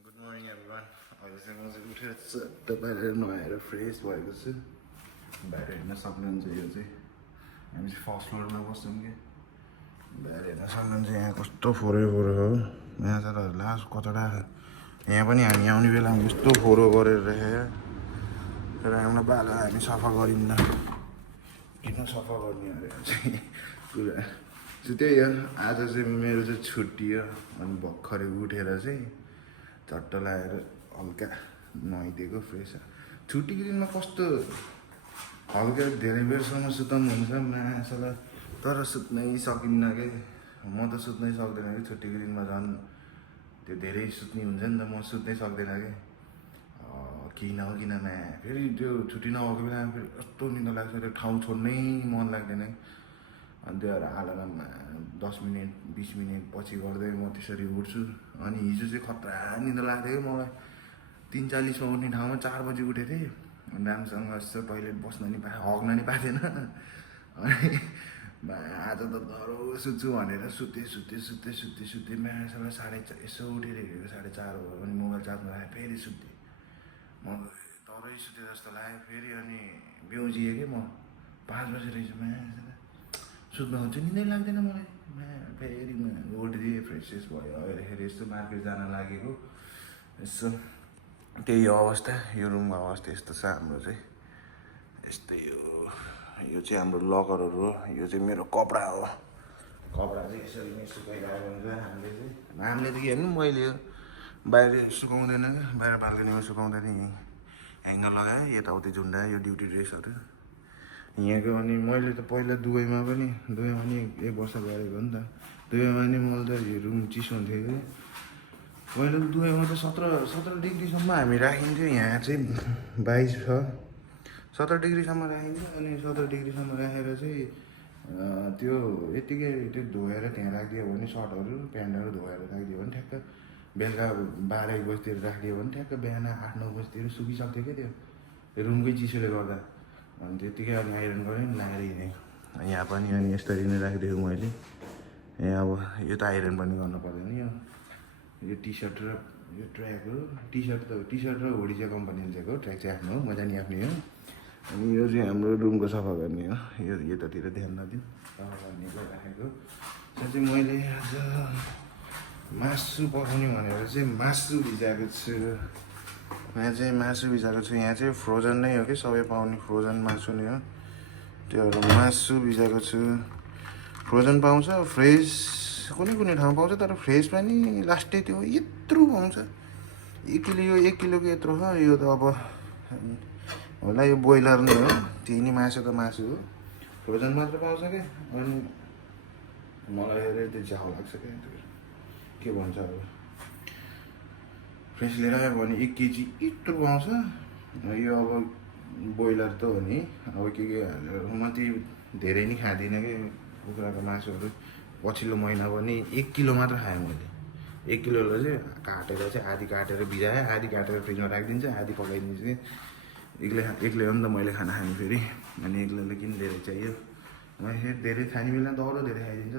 Good morning everyone. अहिले चाहिँ म चाहिँ उठेर चट्ट बाहिर नुहाएर फ्रेस भएको छु। बाहिर हेर्न सक्नुहुन्छ, यो चाहिँ हामी चाहिँ फर्स्ट फ्लोरमा बस्छौँ कि बाहिर हेर्न सक्नुहुन्छ। यहाँ कस्तो फोहोर हो। यहाँ चाहिँ लास्ट कचडा। यहाँ पनि हामी आउने बेलामा यस्तो फोहोर गरेर राखेर र हाम्रो बाला हामी सफा गरिन्न। किन सफा गर्ने अरे चाहिँ कुरा चाहिँ त्यही हो। आज चाहिँ मेरो चाहिँ छुट्टी हो। अनि भर्खरै उठेर चाहिँ चट्ट लगाएर हल्का नुहाइदिएको फ्रेस। छुट्टीको दिनमा कस्तो हल्का धेरै बेरसम्म सुताउनु हुन्छ मासला, तर सुत्नै सकिन्न कि। म त सुत्नै सक्दैन कि छुट्टीको दिनमा। झन् त्यो धेरै सुत्ने हुन्छ नि त, म सुत्नै सक्दैन कि। किन हो किन फेरि त्यो छुट्टी नभएको बेलामा फेरि कस्तो निद्रा लाग्छ, त्यो ठाउँ छोड्नै मन लाग्दैन कि। अनि त्यो अलार्ममा 10 मिनट 20 मिनट पछि गर्दै म त्यसरी उठ्छु। अनि हिजो चाहिँ खतरा निद्रा लाग्थ्यो कि मलाई। 3:40मा उठ्ने ठाउँमा 4 बजी उठेको थिएँ। अनि राम्रोसँग यसो टोइलेट बस्न नि हग्न नि पाएको थिएन। अनि आज त डह्रो सुत्छु भनेर सुतेँ मासला। यसो उठेर हेरेको 4:30 भयो। अनि मोबाइल चार्जमा राखेँ, फेरि सुतेँ। म तरै सुतेँ जस्तो लाग्यो फेरि। अनि बिउजिएँ कि म 5 बजी रहेछ मासला। सुत्न हुन्छ निकै लाग्दैन मलाई। फेरि म उठिदिएँ, फ्रेस भयो। हेरेखेरि यस्तो मार्केट जान लागेको यसो। त्यही हो अवस्था। यो रुमको अवस्था यस्तो छ हाम्रो चाहिँ। यस्तै हो। यो चाहिँ हाम्रो लकरहरू हो। यो चाहिँ मेरो कपडा हो। कपडा चाहिँ यसरी नै सुकाइरहेको हुन्छ हामीले त के हेर्नु, मैले यो बाहिर सुकाउँदैन क्या। बाहिर बाल्कनीमा सुकाउँदैन। यहीँ ह्याङ्गर लगाएँ, यताउति झुन्डाएँ यो ड्युटी ड्रेसहरू यहाँको। अनि मैले त पहिला दुबईमा पनि 1 वर्ष गरेको हो नि त। दुबईमा नि मैले त यो रुम चिसो हुन्थ्यो कि। पहिला त दुबईमा त 17 डिग्रीसम्म हामी राखिन्थ्यो। यहाँ चाहिँ 22 छ। 17 डिग्रीसम्म राखिन्थ्यो। अनि 17 डिग्रीसम्म राखेर चाहिँ त्यो यत्तिकै त्यो धोएर त्यहाँ राखिदियो भने, सर्टहरू प्यान्टहरू धोएर राखिदियो भने ठ्याक्क बेलुका 12-1 बजीतिर राखिदियो भने ठ्याक्क बिहान 8-9 बजीतिर सुकिसक्थ्यो क्या त्यो रुमकै चिसोले गर्दा। अनि त्यत्तिकै अनि आइरन गरेँ नि लगाएर हिँडेँ। यहाँ पनि अनि यस्तरी नै राखिदिएको मैले। यहाँ अब यो त आइरन पनि गर्नु पर्दैन। यो टी सर्ट र यो ट्र्याक हो। टी सर्ट र हुडी चाहिँ कम्पनीले दिएको, ट्र्याक चाहिँ आफ्नो हो, मजा नि आफ्नै हो। अनि यो चाहिँ हाम्रो रुमको सफा गर्ने हो। यो यतातिर ध्यान नदिउँ, सफा गर्नेको राखेको। त्यहाँ चाहिँ मैले आज मासु पकाउने भनेर चाहिँ मासु भिजाएको छु। यहाँ चाहिँ मासु भिजाएको छु। यहाँ चाहिँ फ्रोजन नै हो कि, सबै पाउने फ्रोजन मासु नै हो। त्योहरू मासु भिजाएको छु। फ्रोजन पाउँछ, फ्रेस कुनै ठाउँ पाउँछ, तर फ्रेस पनि लास्टै त्यो यत्रो पाउँछ। 1 किलोको यत्रो हो। यो त अब होला यो ब्रोइलर नै हो। त्यही नि मासु त मासु हो। फ्रोजन मात्र पाउँछ क्या। अनि मलाई हेरेर त्यो झ्याउ लाग्छ क्या। के भन्छ अब, फ्रेस लिएर आयो भने 1 केजी यत्रो पाउँछ। यो अब ब्रोइलर त हो नि, अब के हालेर मात्रै धेरै नै खाँदिनँ कि कुखुराको मासुहरू। पछिल्लो महिना पनि 1 किलो मात्र खाएँ मैले। 1 किलोलाई चाहिँ काटेर चाहिँ आधी काटेर भिजाएँ, आधी काटेर फ्रिजमा राखिदिन्छ, आधी पकाइदिन्छु कि। एक्लै हो नि त मैले खाना खाने फेरि। अनि एक्लैले किन धेरै चाहियो। मैले फेरि धेरै खाने बेला त अरू धेरै खाइदिन्छ,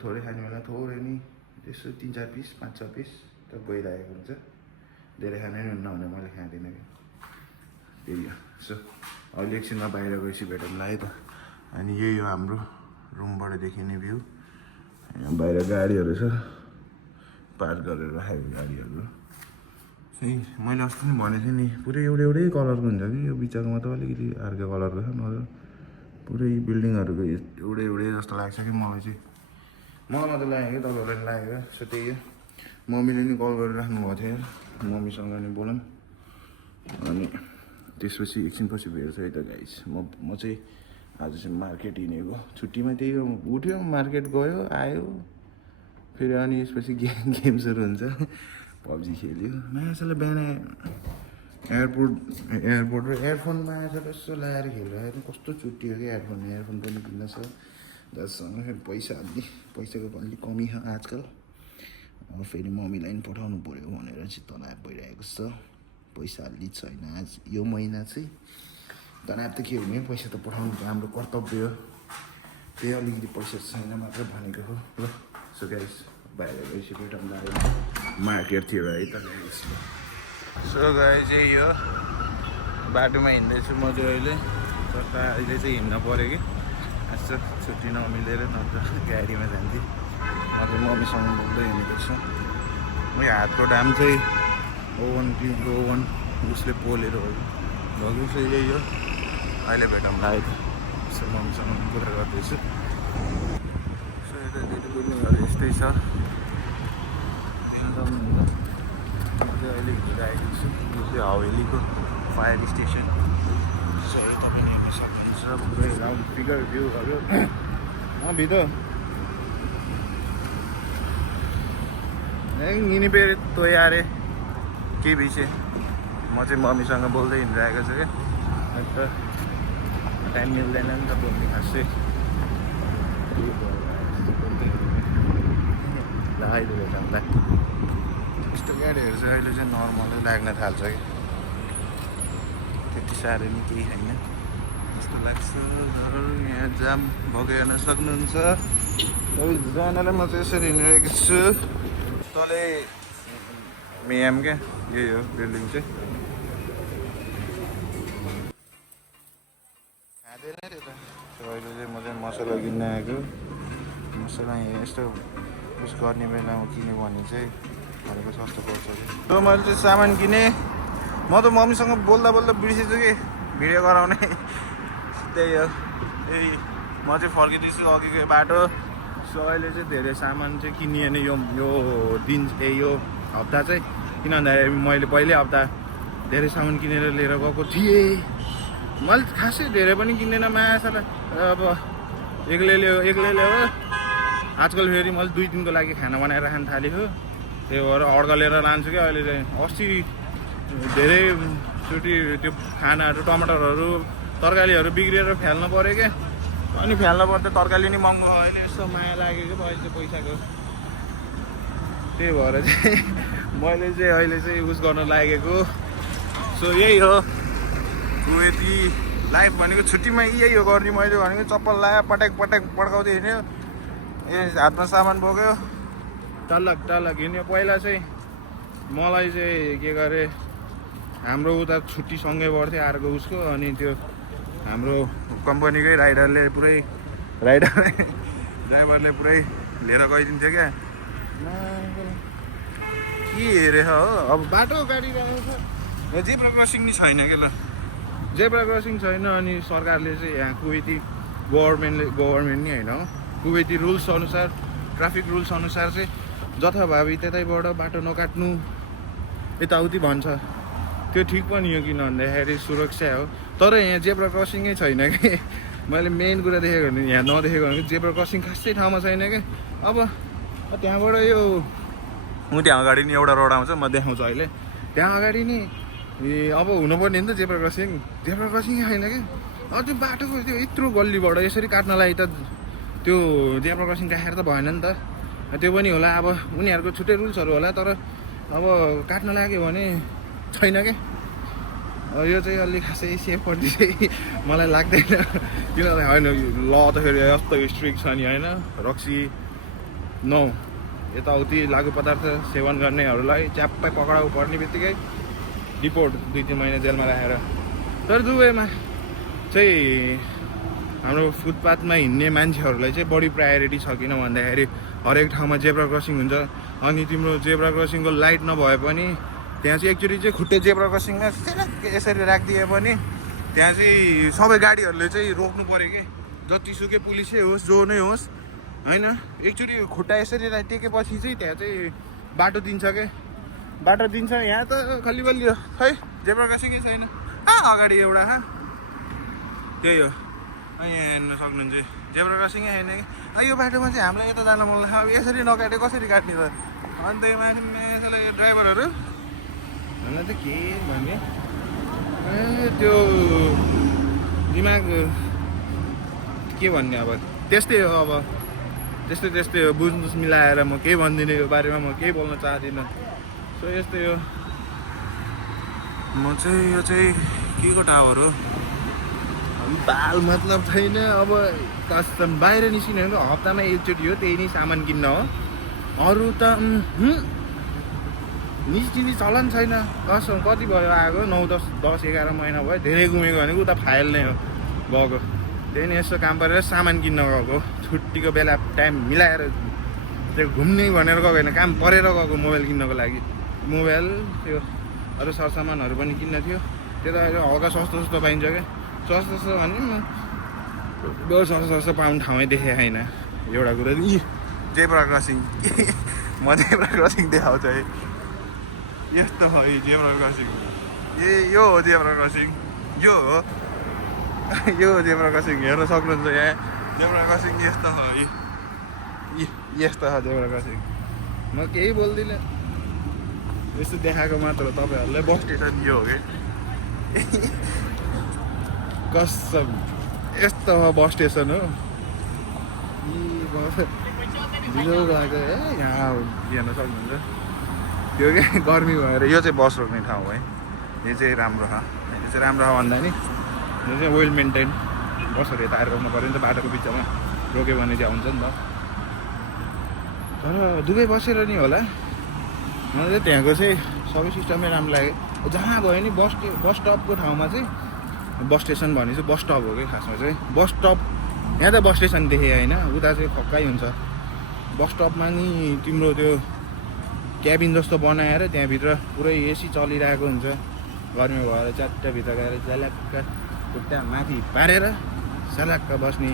थोरै खाने बेला थोरै नि, यसो 3-4 पिस 5-6 पिस त गइरहेको हुन्छ। धेरै खाने पनि हुन्न भने मैले खाँदिनँ कि। त्यही हो। सो अहिले एकछिनमा बाहिर गएपछि भेटौँला है त। अनि यही हो हाम्रो रुमबाट देखिने भ्यू। यहाँ बाहिर गाडीहरू छ, पार्क गरेर राखेको गाडीहरू। मैले अस्ति पनि भनेको थिएँ नि, पुरै एउटै कलरको हुन्छ कि। यो बिचकोमा त अलिकति अर्को कलरको छ। नजर पुरै बिल्डिङहरूको एउटै जस्तो लाग्छ कि मलाई चाहिँ। मलाई त लाग्यो कि तपाईँहरूलाई पनि लाग्यो। सो त्यही हो। मम्मीले नि कल गरेर राख्नु भएको थियो, मम्मीसँग नि बोलौँ। अनि त्यसपछि एकछिनपछि भेट्छ है त गाइस। म चाहिँ आज चाहिँ मार्केट हिँडेको। छुट्टीमा त्यही हो, उठ्यो मार्केट गयो आयो फेरि। अनि यसपछि गेम्सहरू हुन्छ, पब्जी खेल्यो मासले। बिहान एयरपोर्ट र एयरफोनमा आएर यसो लगाएर खेलिरहेको कस्तो छुट्टी हो कि। एयरफोन पनि किन्न छ, जससँग फेरि पैसाको अलिक कमी छ आजकल। अब फेरि मम्मीलाई पनि पठाउनु पऱ्यो भनेर चाहिँ तनाव भइरहेको छ। पैसा अलि छैन आज यो महिना चाहिँ। तनाव त के हुने, पैसा त पठाउनु त हाम्रो कर्तव्य हो। त्यही अलिकति पैसा छैन मात्र भनेको हो। ल सो गाइस, बाहिर गएपछि भेटौँला। मार्केट थियो है त। सो गाइस चाहिँ यो बाटोमा हिँड्दैछु म चाहिँ अहिले। कता अहिले चाहिँ हिँड्न पऱ्यो कि यसो छुट्टी नमिलेर नत्र गाडीमा जान्थेँ। म चाहिँ मम्मीसँग बोल्दै हिँड्दैछु। यो हातको डाम चाहिँ ओवन उसले पोलेर लग्यो। सो यही हो, अहिले भेटौँ लागेको। यसो मम्मीसँग कुरा गर्दैछु। सो यतातिर बिल्डिङहरू यस्तै छ। म चाहिँ अहिले हिँडिरहेको छु। यो चाहिँ हवेलीको फायर स्टेसन। सो तपाईँले हेर्न सक्नुहुन्छ पुरै राउन्ड फिगर भ्यूहरू। भित्र यिनी फेरि तो यारे के विषय। म चाहिँ मम्मीसँग बोल्दै हिँडिरहेको छु क्या। अन्त टाइम मिल्दैन नि त बोल्ने खासै। अहिले भेटौँलाई। यस्तो गाडीहरू चाहिँ अहिले चाहिँ नर्मलै लाग्न थाल्छ कि त्यति साह्रो नि केही छैन जस्तो लाग्छ। यहाँ जाम भएको हेर्न सक्नुहुन्छ। सबैजनाले म चाहिँ यसरी हिँडिरहेको छु। तलै मियाम क्या, यही हो बिल्डिङ चाहिँ। खाँदैन त्यो त। अहिले चाहिँ म चाहिँ मसला किन्न आएको। मसला यहाँ यस्तो उस गर्ने बेलामा किन्यो भने चाहिँ हल्का सस्तो पर्छ कि। र मैले चाहिँ सामान किनेँ। म त मम्मीसँग बोल्दा बिर्सेछु कि भिडियो गराउने। त्यही हो, यही म चाहिँ फर्किँदैछु अघिको बाटो। सो अहिले चाहिँ धेरै सामान चाहिँ किनिएन यो दिन यो हप्ता चाहिँ। किन भन्दाखेरि मैले पहिल्यै हप्ता धेरै सामान किनेर लिएर गएको थिएँ। मैले खासै धेरै पनि किन्दैन माछालाई। अब एक्लै ल्यायो। आजकल फेरि मैले 2 दिनको लागि खाना बनाएर खान थालेको। त्यही भएर अड्कलेर लान्छु क्या अहिले चाहिँ। अस्ति धेरैचोटि त्यो खानाहरू टमाटरहरू तरकारीहरू बिग्रिएर फ्याल्नु पऱ्यो क्या। अनि फ्याल्नु पर्दा तरकारी नि महँगो। अहिले यस्तो माया लागेको अहिले चाहिँ पैसाको। त्यही भएर चाहिँ मैले चाहिँ अहिले चाहिँ युज गर्न लागेको। सो यही हो कुवेती लाइफ भनेको। छुट्टीमा यही हो गर्ने। मैले भनेको चप्पल लायो पटक पड्काउँदै हिँड्यो। हातमा सामान बोक्यो टल्लक हिँड्यो। पहिला चाहिँ मलाई चाहिँ के गरे, हाम्रो उता छुट्टी सँगै बढ्थ्यो अर्को उसको। अनि त्यो हाम्रो कम्पनीकै ड्राइभरले पुरै लिएर गइदिन्थ्यो क्या। के हेरेछ हो अब बाटो गाडी जान्छ। यो जेब्रा क्रसिङ नि छैन क्या ल। जेब्रा क्रसिङ छैन। अनि सरकारले चाहिँ यहाँ कुवेती गभर्मेन्ट नि होइन हो, कुवेती रुल्स अनुसार ट्राफिक रुल्स अनुसार चाहिँ जथाभावी त्यतैबाट बाटो नकाट्नु यताउति भन्छ। त्यो ठिक पनि हो किन भन्दाखेरि सुरक्षा हो। तर यहाँ जेब्रा क्रसिङै छैन कि। मैले मेन कुरा देखेको भने यहाँ नदेखेको भने जेब्रा क्रसिङ खासै ठाउँमा छैन क्या। अब त्यहाँबाट यो त्यहाँ अगाडि नि एउटा रोड आउँछ, म देखाउँछु अहिले। त्यहाँ अगाडि नि अब हुनुपर्ने नि त जेब्रा क्रसिङै छैन कि। त्यो बाटोको त्यो यत्रो गल्लीबाट यसरी काट्नलाई त त्यो जेब्रा क्रसिङ राखेर त भएन नि त। त्यो पनि होला अब उनीहरूको छुट्टै रुल्सहरू होला। तर अब काट्न लाग्यो भने छैन क्या। यो चाहिँ अलि खासै सेफटी चाहिँ मलाई लाग्दैन। किनभने होइन ल त फेरि यस्तो स्ट्रिक्ट छ नि होइन। रक्सी नो, यताउति लागु पदार्थ सेवन गर्नेहरूलाई च्याप्पै पक्राउ पर्ने बित्तिकै रिपोर्ट 2-3 महिना जेलमा राखेर। तर दुबईमा चाहिँ हाम्रो फुटपाथमा हिँड्ने मान्छेहरूलाई चाहिँ बढी प्रायोरिटी छ। किन भन्दाखेरि हरेक ठाउँमा जेब्रा क्रसिङ हुन्छ। अनि तिम्रो जेब्रा क्रसिङको लाइट नभए पनि त्यहाँ चाहिँ एकचोटि चाहिँ खुट्टे जेब्रा क्रसिङमा यसरी राखिदिए पनि त्यहाँ चाहिँ सबै गाडीहरूले चाहिँ रोक्नु पऱ्यो कि। जतिसुकै पुलिसै होस् जो नै होस् होइन। एकचोटि खुट्टा यसरी टेकेपछि चाहिँ त्यहाँ चाहिँ बाटो दिन्छ क्या। बाटो दिन्छ। यहाँ त खालि बल्ली हो खै जेब्रा क्रसिङै छैन। अगाडि एउटा त्यही हो। यहाँ हेर्न सक्नुहुन्छ जेब्रा क्रसिङै छैन कि। यो बाटोमा चाहिँ हामीलाई यता जान मन लाग्छ। अब यसरी नकाटे कसरी काट्ने त। अन्त यो मान्छेलाई ड्राइभरहरू हामीलाई चाहिँ के भन्ने त्यो दिमाग के भन्ने। अब त्यस्तै हो। अब त्यस्तै हो। बुझ्नुहोस् मिलाएर म केही भन्दिनँ यो बारेमा। म केही बोल्न चाहदिनँ। सो यस्तै हो। म चाहिँ यो चाहिँ के को टावर हो बाल मतलब छैन। अब कस्टम बाहिर निस्किने हप्तामा एकचोटि हो। त्यही नै सामान किन्न हो। अरू त निस्किने चलन छैन। कति भयो आएको 9-10-11 महिना भयो, धेरै घुमेको भनेको उता फाइल नै हो गएको। त्यही नि यसो काम परेर सामान किन्न गएको, छुट्टीको बेला टाइम मिलाएर। त्यो घुम्ने भनेर गएको होइन, काम परेर गएको मोबाइल किन्नको लागि। मोबाइल त्यो अरू सरसामानहरू पनि किन्न थियो। त्यो त अहिले हल्का सस्तो पाइन्छ क्या। सस्तो भने सस्तो पाउने ठाउँै देखेँ होइन। एउटा कुरो यी जेब्रा क्रसिङ म जेब्रा क्रसिङ देखाउँछु है। यस्तो हो है जेब्रा क्रसिङ। यो हो जेब्रा क्रसिङ, यो हो जेब्रा क्रसिङ। हेर्न सक्नुहुन्छ यहाँ जेब्रा क्रसिङ यस्तो हो है, यस्तो हो जेब्रा क्रसिङ। म केही बोल्दिनँ, यस्तो देखाएको मात्र तपाईँहरूलाई। बस स्टेसन यो हो कि कसम यस्तो हो बस स्टेसन हो। ढिलो गएको यहाँ हेर्न सक्नुहुन्छ। त्यो क्या गर्मी भएर यो चाहिँ बस रोक्ने ठाउँ है। यो चाहिँ राम्रो छ, यो चाहिँ राम्रो हो भन्दा नि यो चाहिँ वेल मेन्टेन। बसहरू यता आएर रोक्नु पऱ्यो नि त, बाटोको बिचमा रोक्यो भने चाहिँ हुन्छ नि त। तर दुबई बसेर नि होला, मलाई चाहिँ त्यहाँको चाहिँ सबै सिस्टमै राम्रो लाग्यो। जहाँ गयो नि बस स्टपको ठाउँमा चाहिँ बस स्टेसन भने चाहिँ बस स्टप हो कि खासमा चाहिँ। बस स्टप यहाँ त बस स्टेसन देखेँ होइन, उता चाहिँ खक्कै हुन्छ। बस स्टपमा नि तिम्रो त्यो क्याबिन जस्तो बनाएर त्यहाँभित्र पुरै एसी चलिरहेको हुन्छ। गर्मी भएर च्याट्ट भित्र गएर च्यालक्क खुट्टा माथि पारेर स्यालक्क बस्ने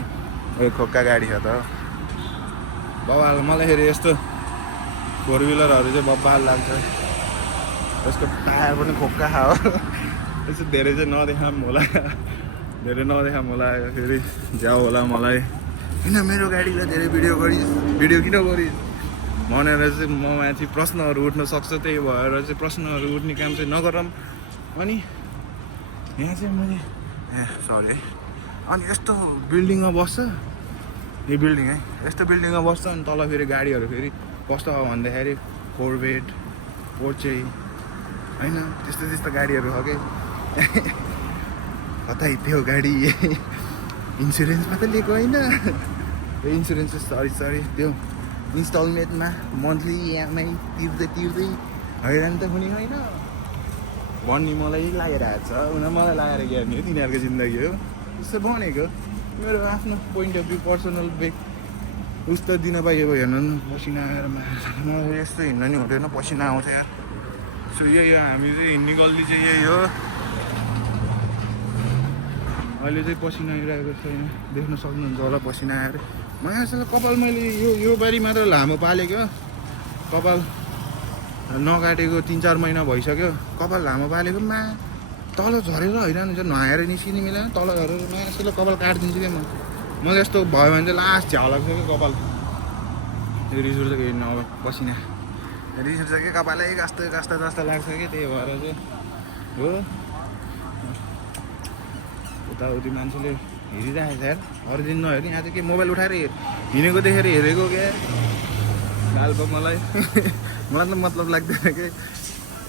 खोक्का गाडी छ त बवाल। मलाई फेरि यस्तो फोर विलरहरू चाहिँ बब्बाल लाग्छ। त्यसको टायर पनि खोक्का हो। त्यस्तो धेरै चाहिँ नदेखाम होला, धेरै नदेखाम होला। फेरि जाऊ होला मलाई किन मेरो गाडीलाई धेरै भिडियो किन गरिस् भनेर चाहिँ म माथि प्रश्नहरू उठ्न सक्छ। त्यही भएर चाहिँ प्रश्नहरू उठ्ने काम चाहिँ नगरौँ। अनि यहाँ चाहिँ मैले सरी है, अनि यस्तो बिल्डिङमा बस्छ, यो बिल्डिङ है, यस्तो बिल्डिङमा बस्छ। अनि तल फेरि गाडीहरू फेरि कस्तो हो भन्दाखेरि कोर्बेट, पोर्चे होइन, त्यस्तो गाडीहरू हो कि कतै त्यो गाडी इन्सुरेन्स मात्रै लिएको होइन, त्यो इन्सुरेन्स सरी त्यो इन्स्टलमेन्टमा मन्थली इएमआई तिर्दै हैरान त हुने होइन भन्ने मलाई लागिरहेको छ। मलाई लागेर हेर्ने हो, तिनीहरूको जिन्दगी हो त्यस्तो भनेको। मेरो आफ्नो पोइन्ट अफ भ्यू पर्सनल उस त दिन पाइएको हेर्नु नि, पसिना आएर मलाई यस्तो हिँड्न नि हुँदैन, पसिना आउँछ यार। सो यही हो हामी चाहिँ हिँड्ने गल्ती चाहिँ यही हो। अहिले चाहिँ पसिना आइरहेको छैन, देख्न सक्नुहुन्छ होला पसिना आएर। म यहाँसम्म कपाल मैले यो बारी मात्र लामो पालेको, कपाल नकाटेको 3-4 महिना भइसक्यो। कपाल लामो पालेको तल झरेर हैरान हुन्छ, नुहाएर निस्किने मिलेन, तल झरेर यसले कपाल काटिदिन्छु क्या म यस्तो भयो भने चाहिँ लास्ट झ्याउ लाग्छ क्या कपाल। त्यो रिस उठ्छ कि पसिना रिस उठ्छ कि कपालै जस्तो लाग्छ कि। त्यही भएर चाहिँ हो उताउति मान्छेले हेरिरहेको छ यार। अरू दिन नहेर्ने आज के मोबाइल उठाएर हिँडेको देखेर हेरेको क्या गालको। मलाई त मतलब लाग्दैन कि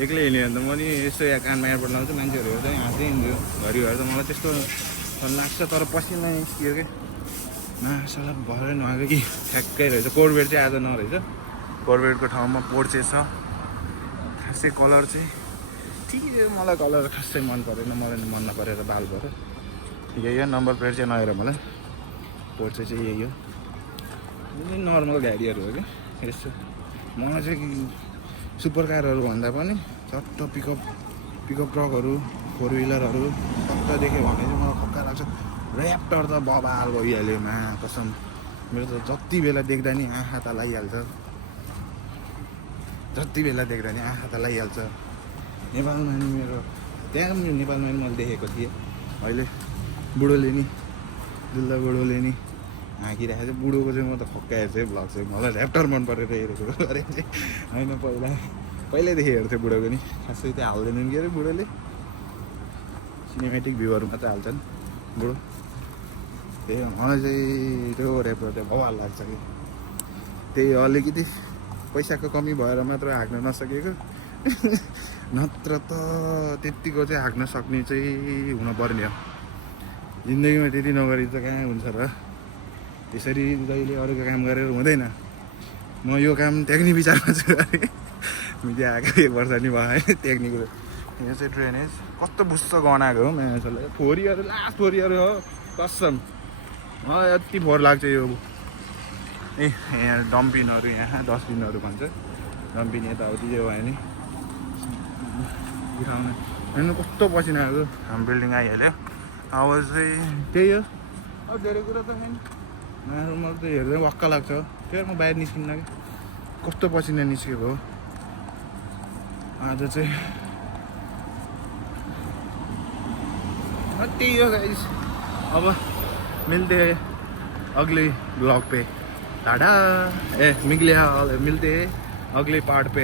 एक्लै हिँड्यो भने त म नि यस्तो यहाँ कानमा एयरपोर्ट लाउँछु, मान्छेहरू हेर्दा हाँस्दै हिँड्छु घरिघरि। त मलाई त्यस्तो लाग्छ, तर पसिना निस्कियो क्या मासला भएर नुहाएको कि ठ्याक्कै रहेछ। कोर्बेट चाहिँ आज नरहेछ, कोर्बेटको ठाउँमा पोर्चे छ। खासै कलर चाहिँ ठिकै, मलाई कलर खासै मन परेन, मलाई मन नपरेर बाल पऱ्यो। यही हो, नम्बर प्लेट चाहिँ नहेर मलाई। पोर्चे चाहिँ यही हो, नर्मल गाडीहरू हो कि यस्तो। मलाई चाहिँ सुपर कारहरू भन्दा पनि चट्ट पिकअप ट्रकहरू, फोर विलरहरू चट्ट देख्यो भने चाहिँ मलाई खक्का लाग्छ। ऱ्याप्टर त बबाल भइहाल्यो कसम। मेरो त जति बेला देख्दा नि आँखा त लागिहाल्छ, जति बेला देख्दा नि आँखा त लागिहाल्छ। नेपालमा नि मेरो त्यहाँ पनि नेपालमा नि मैले देखेको थिएँ। अहिले बुढोले नि दुल्दा बुढोले नि हाँकिरहेको छ। बुढोको चाहिँ म त खक्काएको चाहिँ भ्लग चाहिँ मलाई ऱ्याप्टर मन परेर हेरेको अरे चाहिँ होइन। पहिल्यैदेखि हेर्थेँ बुढोको नि, खासै त्यो हाल्दैनन् कि अरे बुढोले, सिनेमेटिक भ्यूहरू मात्रै हाल्छन् बुढो। त्यही मलाई चाहिँ त्यो ऱ्याप्टर चाहिँ बवाल लाग्छ कि। त्यही अलिकति पैसाको कमी भएर मात्र हाँक्न नसकेको, नत्र त त्यत्तिको चाहिँ हाँक्न सक्ने चाहिँ हुनुपर्ने हो। जिन्दगीमा त्यति नगरी त कहाँ हुन्छ र। त्यसरी जहिले अरूको काम गरेर हुँदैन। म यो काम त्याग्ने विचारमा छु अरे मिडिया आएको 1 वर्ष नि भयो होइन टेक्निक यो चाहिँ ड्रेनेज कस्तो बुस्स गनाएको हो मान्छेलाई फोहोरीहरू लास्ट फोहोरीहरू हो कसम यति फोहोर लाग्छ यो ए यहाँ डम्पिनहरू यहाँ डस्टबिनहरू भन्छ डम्पिन यताउति यो भयो नि उठाउन हेर्नु कस्तो पसिना आएको हाम्रो बिल्डिङ आइहाल्यो अब चाहिँ त्यही हो अब धेरै कुरा त छैन मलाई त हेर्दै वाक्क लाग्छ त्यही म बाहिर निस्किन्न कि कस्तो पसिना निस्केको हो आज चाहिँ त्यही हो गाइस अब मिल्ते अगले ब्लॉग पे टाटा मिलते अगले पार्ट पे